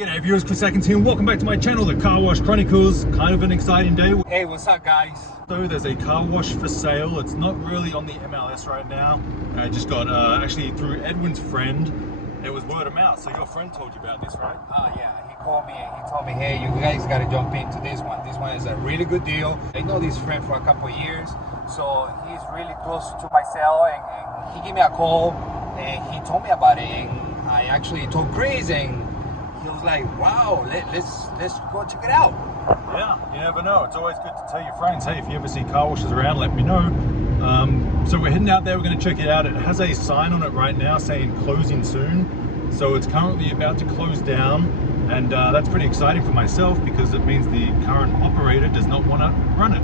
G'day viewers, Chris Atkins here and welcome back to my channel, The Car Wash Chronicles. Kind of an exciting day. Hey, what's up guys? So there's a car wash for sale. It's not really on the MLS right now. I just got, actually through Edwin's friend, it was word of mouth. So your friend told you about this, right? Yeah, he called me and he told me, hey, you guys got to jump into this one. This one is a really good deal. I know this friend for a couple of years, so he's really close to my cell, and he gave me a call and he told me about it, and I actually told Chris, and he was like, wow, let's go check it out. Yeah, you never know. It's always good to tell your friends, hey, if you ever see car washes around, let me know. So we're heading out there, we're going to check it out. It has a sign on it right now saying closing soon. So it's currently about to close down, and that's pretty exciting for myself because it means the current operator does not want to run it.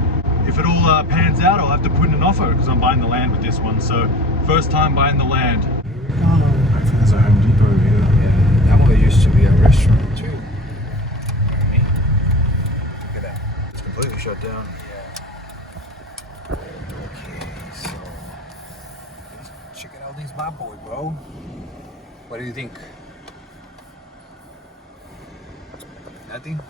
If it all pans out, I'll have to put in an offer because I'm buying the land with this one. So first time buying the land. I think there's a Home Depot over here. Yeah, that one used to be a restaurant too. Look at that. It's completely shut down. Yeah. Okay, so let's check it out, this bad boy, bro. What do you think? Nothing?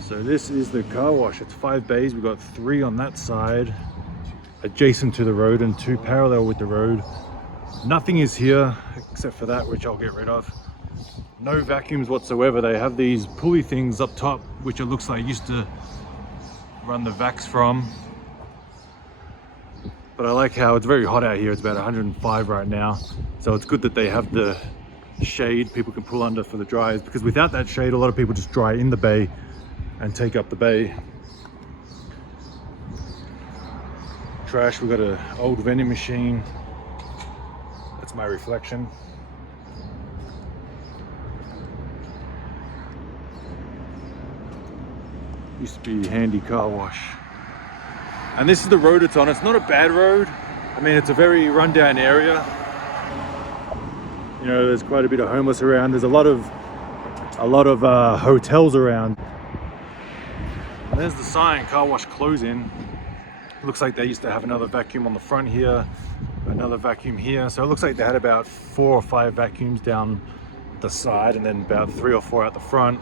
So this is the car wash. It's 5 bays. We've got 3 on that side adjacent to the road and 2 parallel with the road. Nothing is here except for that, which I'll get rid of. No vacuums whatsoever. They have these pulley things up top, which it looks like I used to run the vacs from. But I like how it's very hot out here. It's about 105 right now. So it's good that they have the shade people can pull under for the dryers, because without that shade, a lot of people just dry in the bay and take up the bay. Trash, we've got an old vending machine. That's my reflection. Used to be handy car wash. And this is the road it's on. It's not a bad road. I mean, it's a very rundown area. You know, there's quite a bit of homeless around. There's a lot of hotels around. And there's the sign, car wash closing. Looks like they used to have another vacuum on the front here, another vacuum here. So it looks like they had about 4 or 5 vacuums down the side and then about 3 or 4 out the front.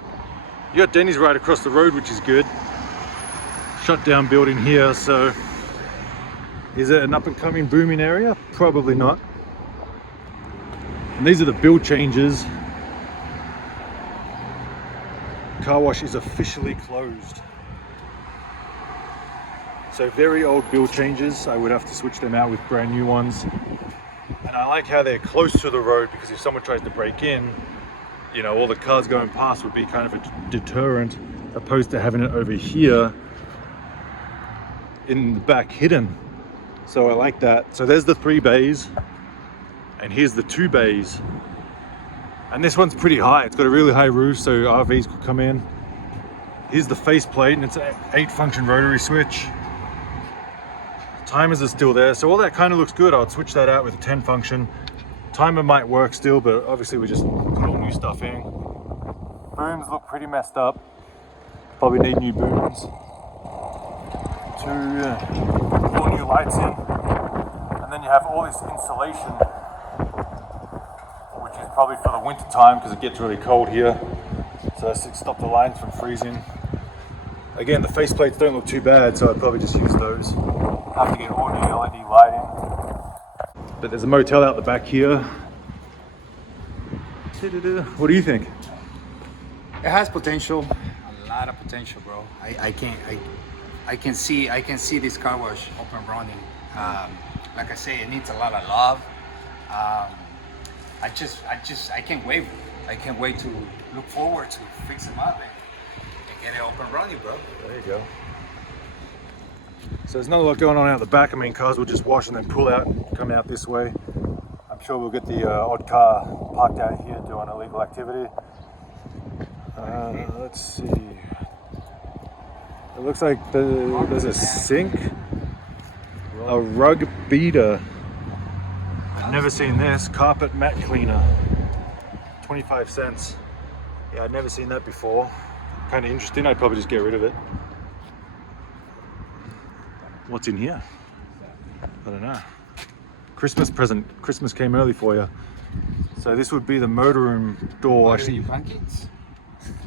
You got Denny's right across the road, which is good. Shutdown building here, so is it an up and coming booming area? Probably not. And these are the bill changes. Car wash is officially closed. So very old bill changes. I would have to switch them out with brand new ones. And I like how they're close to the road, because if someone tries to break in, you know, all the cars going past would be kind of a deterrent, opposed to having it over here in the back hidden. So I like that. So there's the 3 bays and here's the 2 bays. And this one's pretty high. It's got a really high roof, so RVs could come in. Here's the faceplate, and it's an 8-function rotary switch. Timers are still there, so all that kind of looks good. I'll switch that out with a 10-function. Timer might work still, but obviously we just put all new stuff in. Booms look pretty messed up. Probably need new booms. 4 new lights in. And then you have all this insulation, which is probably for the winter time because it gets really cold here. So that's to stop the lines from freezing. Again, the faceplates don't look too bad, so I'd probably just use those. Have to get all new LED lighting. But there's a motel out the back here. What do you think? It has potential, a lot of potential, bro. I can see this car wash up and running. Like I say, it needs a lot of love. I can't wait. I can't wait to look forward to fix them up and get it up and running, bro. There you go. So there's not a lot going on out the back. I mean, cars will just wash and then pull out and come out this way. I'm sure we'll get the odd car parked out here doing illegal activity. Let's see. It looks like there's a sink, a rug beater. I've never seen this. Carpet mat cleaner, 25 cents. Yeah, I'd never seen that before. Kind of interesting. I'd probably just get rid of it. What's in here? I don't know. Christmas present. Christmas came early for you. So this would be the motorroom door. Actually, pancakes.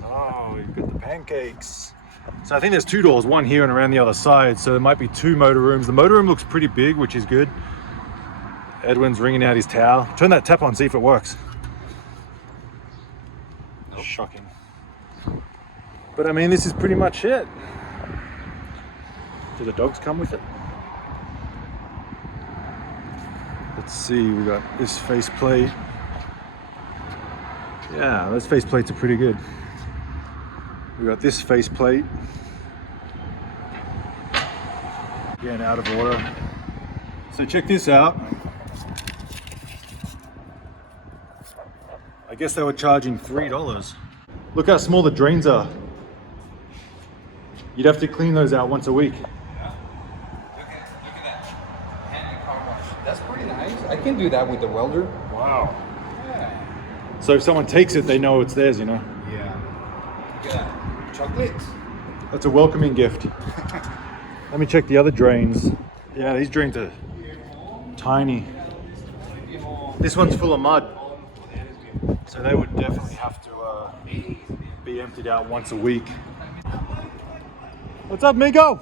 oh, you've got the pancakes. So I think there's two doors, one here and around the other side. So there might be two motorrooms. The motorroom looks pretty big, which is good. Edwin's wringing out his towel. Turn that tap on, see if it works. Nope. Shocking. But I mean, this is pretty much it. Do the dogs come with it? Let's see, we got this faceplate. Yeah, those faceplates are pretty good. We got this faceplate. Again, out of order. So check this out. I guess they were charging $3. Look how small the drains are. You'd have to clean those out once a week. Yeah. Look at that. Handy car wash. That's pretty nice. I can do that with the welder. Wow. Yeah. So if someone takes it, they know it's theirs, you know? Yeah. Look at that. Chocolates. That's a welcoming gift. Let me check the other drains. Yeah, these drains are tiny. This one's full of mud. So they would definitely have to be emptied out once a week. What's up, Migo?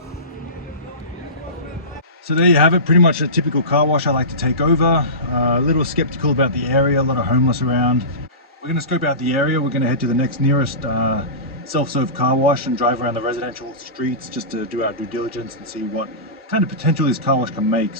So there you have it, pretty much a typical car wash I like to take over. A little skeptical about the area, a lot of homeless around. We're going to scope out the area. We're going to head to the next nearest self-serve car wash and drive around the residential streets just to do our due diligence and see what kind of potential this car wash can make.